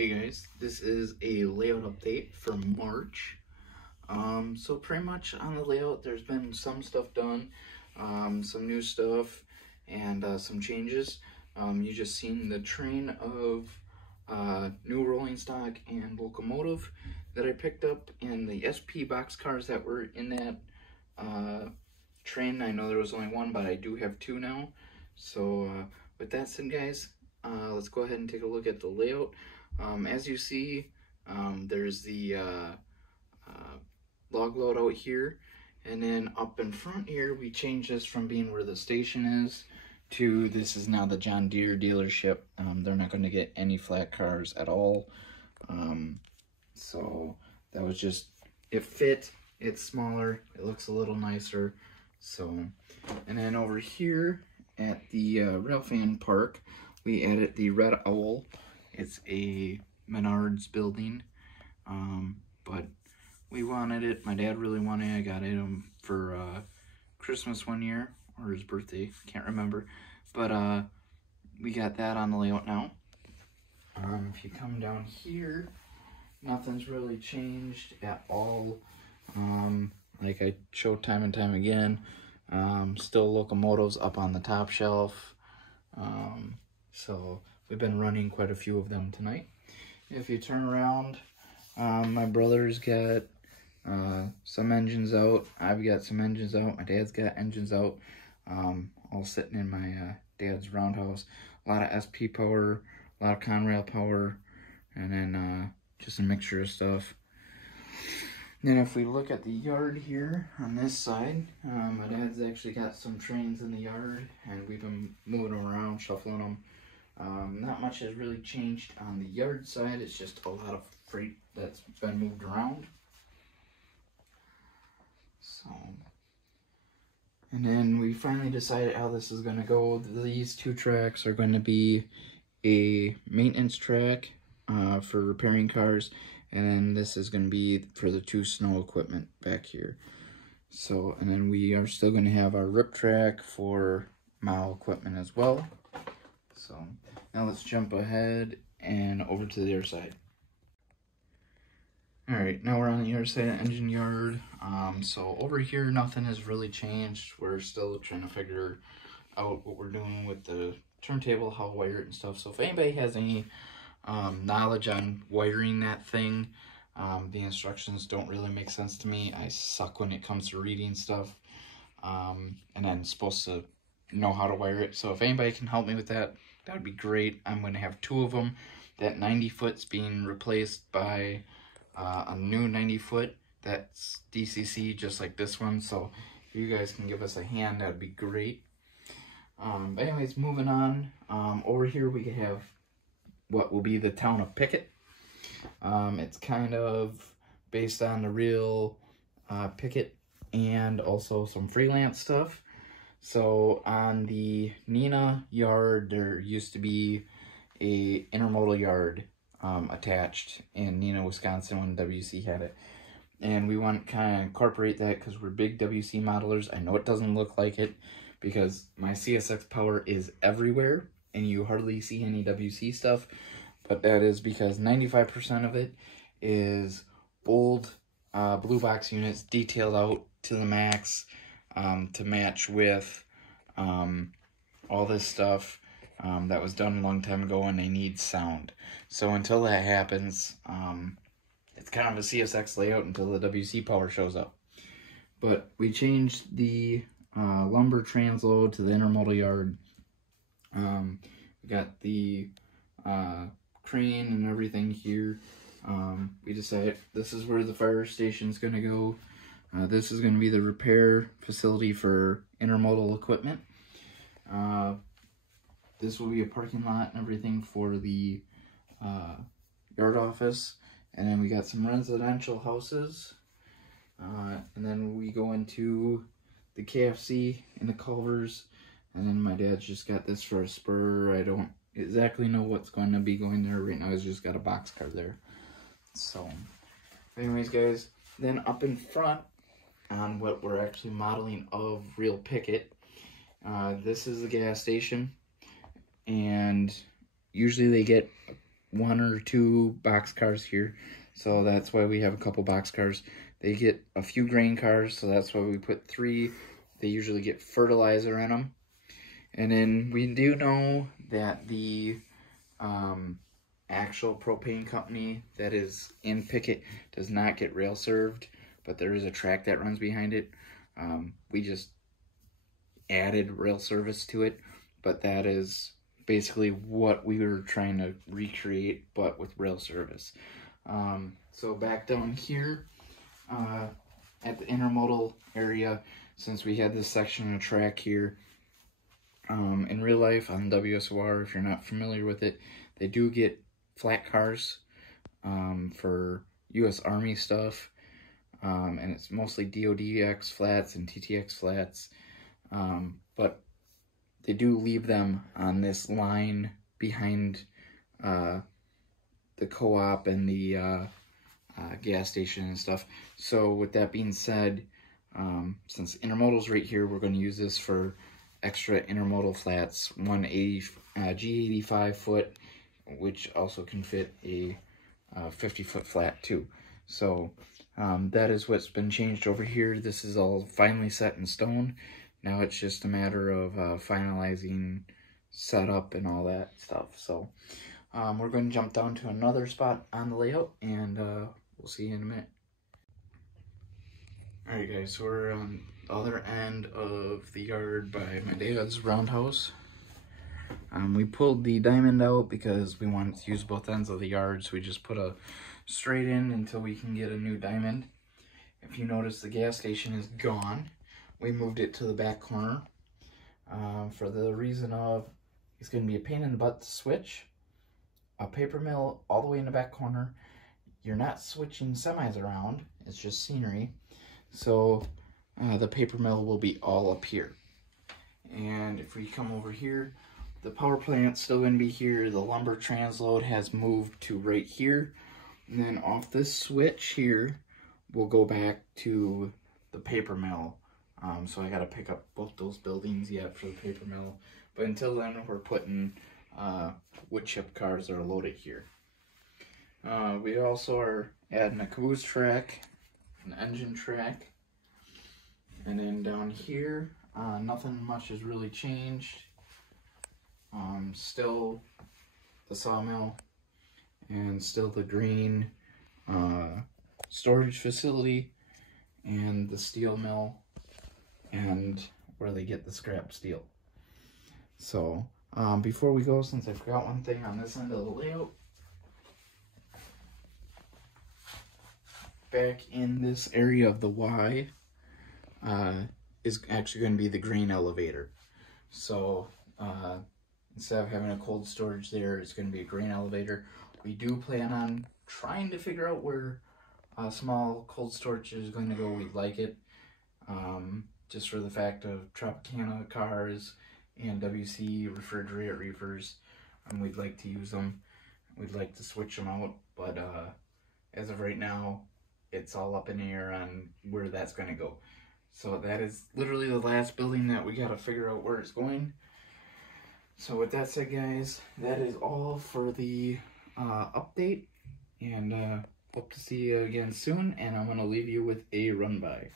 Hey guys, this is a layout update for March. So pretty much on the layout, there's been some stuff done, some new stuff, and some changes. You just seen the train of new rolling stock and locomotive that I picked up, and the SP boxcars that were in that train. I know there was only one, but I do have two now. So with that said, guys, let's go ahead and take a look at the layout. As you see, there's the log load out here, and then up in front here we changed this from being where the station is to this is now the John Deere dealership. They're not going to get any flat cars at all. So that was just, it fit, it's smaller, it looks a little nicer. So, and then over here at the Railfan Park, we added the Red Owl. It's a Menards building, but we wanted it. My dad really wanted it. I got it for Christmas one year, or his birthday, can't remember. But we got that on the layout now. If you come down here, nothing's really changed at all. Like I showed time and time again, still locomotives up on the top shelf. So we've been running quite a few of them tonight. If you turn around, my brother's got some engines out. I've got some engines out. My dad's got engines out. All sitting in my dad's roundhouse. A lot of SP power, a lot of Conrail power, and then just a mixture of stuff. Then if we look at the yard here on this side, my dad's actually got some trains in the yard, and we've been moving them around, shuffling them. Not much has really changed on the yard side. It's just a lot of freight that's been moved around. So, and then we finally decided how this is going to go. These two tracks are going to be a maintenance track for repairing cars, and then this is going to be for the two snow equipment back here. So, and then we are still going to have our rip track for mile equipment as well. So now let's jump ahead and over to the other side. Alright, now we're on the other side of the engine yard. So over here, nothing has really changed. We're still trying to figure out what we're doing with the turntable, how to wire it and stuff. So if anybody has any knowledge on wiring that thing, the instructions don't really make sense to me. I suck when it comes to reading stuff. And I'm supposed to know how to wire it. So if anybody can help me with that, that would be great. I'm going to have two of them. That 90-foot's being replaced by a new 90-foot that's DCC, just like this one. So if you guys can give us a hand, that would be great. But anyways, moving on. Over here we have what will be the town of Pickett. It's kind of based on the real Pickett and also some freelance stuff. So on the Neenah yard, there used to be a Intermodal Yard attached in Neenah, Wisconsin when WC had it. And we want to kind of incorporate that because we're big WC modelers. I know it doesn't look like it because my CSX power is everywhere and you hardly see any WC stuff. But that is because 95% of it is old blue box units detailed out to the max. To match with all this stuff that was done a long time ago, and they need sound. So until that happens, it's kind of a CSX layout until the WC power shows up. But we changed the lumber transload to the Intermodal Yard. We got the crane and everything here. We decided this is where the fire station's going to go. This is going to be the repair facility for intermodal equipment. This will be a parking lot and everything for the yard office. And then we got some residential houses. And then we go into the KFC and the Culvers. And then my dad's just got this for a spur. I don't exactly know what's going to be going there right now. He's just got a boxcar there. So, anyways, guys, then up in front, on what we're actually modeling of real Pickett. This is the gas station, and usually they get 1 or 2 box cars here, so that's why we have a couple box cars. They get a few grain cars, so that's why we put 3. They usually get fertilizer in them. And then we do know that the actual propane company that is in Pickett does not get rail served, but there is a track that runs behind it. We just added rail service to it, but that is basically what we were trying to recreate, but with rail service. So back down here at the intermodal area, since we had this section of track here, in real life on WSOR, if you're not familiar with it, they do get flat cars for U.S. Army stuff, and it's mostly DODX flats and TTX flats, but they do leave them on this line behind the co-op and the gas station and stuff. So with that being said, since intermodal's right here, we're going to use this for extra intermodal flats, 180 G85 foot, which also can fit a 50-foot flat too. So that is what's been changed over here. This is all finally set in stone. Now it's just a matter of finalizing setup and all that stuff. So we're going to jump down to another spot on the layout, and we'll see you in a minute. Alright guys, so we're on the other end of the yard by my dad's roundhouse. We pulled the diamond out because we wanted to use both ends of the yard, so we just put a straight in until we can get a new diamond. If you notice, the gas station is gone. We moved it to the back corner for the reason of it's going to be a pain in the butt to switch. A paper mill all the way in the back corner. You're not switching semis around, it's just scenery. So the paper mill will be all up here. And if we come over here, the power plant's still going to be here. The lumber transload has moved to right here. And then off this switch here, we'll go back to the paper mill. So I got to pick up both those buildings yet for the paper mill. But until then, we're putting wood chip cars that are loaded here. We also are adding a caboose track, an engine track, and then down here, nothing much has really changed. Still the sawmill, and still the green storage facility, and the steel mill, and where they get the scrap steel. So before we go, since I forgot one thing on this end of the layout, back in this area of the Y is actually going to be the grain elevator. So instead of having a cold storage there, it's going to be a grain elevator. We do plan on trying to figure out where a small cold storage is going to go. We'd like it, just for the fact of Tropicana cars and WC refrigerator reefers. We'd like to use them. We'd like to switch them out, but as of right now, it's all up in the air on where that's going to go. So that is literally the last building that we got to figure out where it's going. So with that said, guys, that is all for the update, and hope to see you again soon, and I'm going to leave you with a run by.